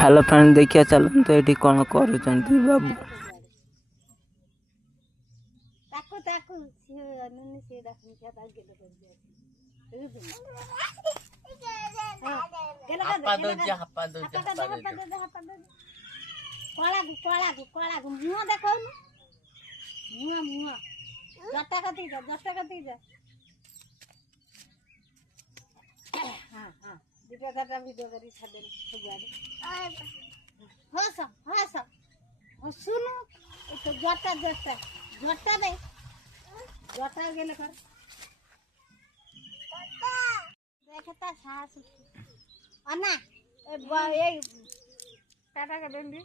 Hello friend देखिए चलନ୍ତୁ ଏଠି କ'ଣ କରୁଛନ୍ତି ବାବୁ। ତାକୁ ତାକୁ ସିଏ ନୁନି ସିଏ ଡାକୁନି ସିଏ ତାକୁ ଗେଲ କରିକି ଅଛି କଳାକୁ ମୁହଁ ଦେଖଉନୁ ମୁହଁ ଜଟା କତିକି ଯା ହଁ ଦିଟା ଚାରିଟା ଭିଡ଼ିଓ କରି ଛାଡ଼ିଦେଲି ସବୁଆଡ଼େ ହସ ହସୁନୁ तो जटा दे जटा गेले कर देखता सास अन्ना ए टाटा के देंदी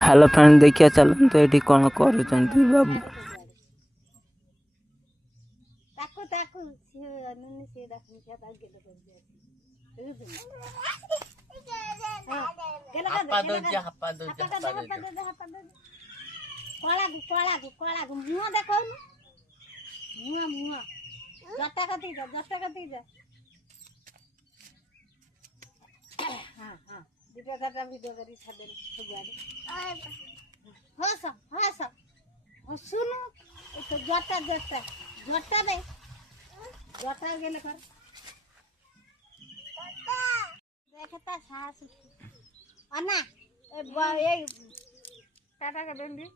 हेलो फ्रेंड देखिए चलନ୍ତୁ ଏଠି କ'ଣ କରୁଛନ୍ତି ବାବୁ। ताकू सिए नुनी सिए डाकुनी सिए ताकु गेले करके ଅଛି कଳାକୁ मुँह देखौनु मुँह जटा कतिक जा हाँ दिटा चारिटा भिडियो करी छाडिदेली सबुआडे हस हसुनु तो जटा दे जटा गेले कर देखता सास अन्ना ए टाटा के देंदी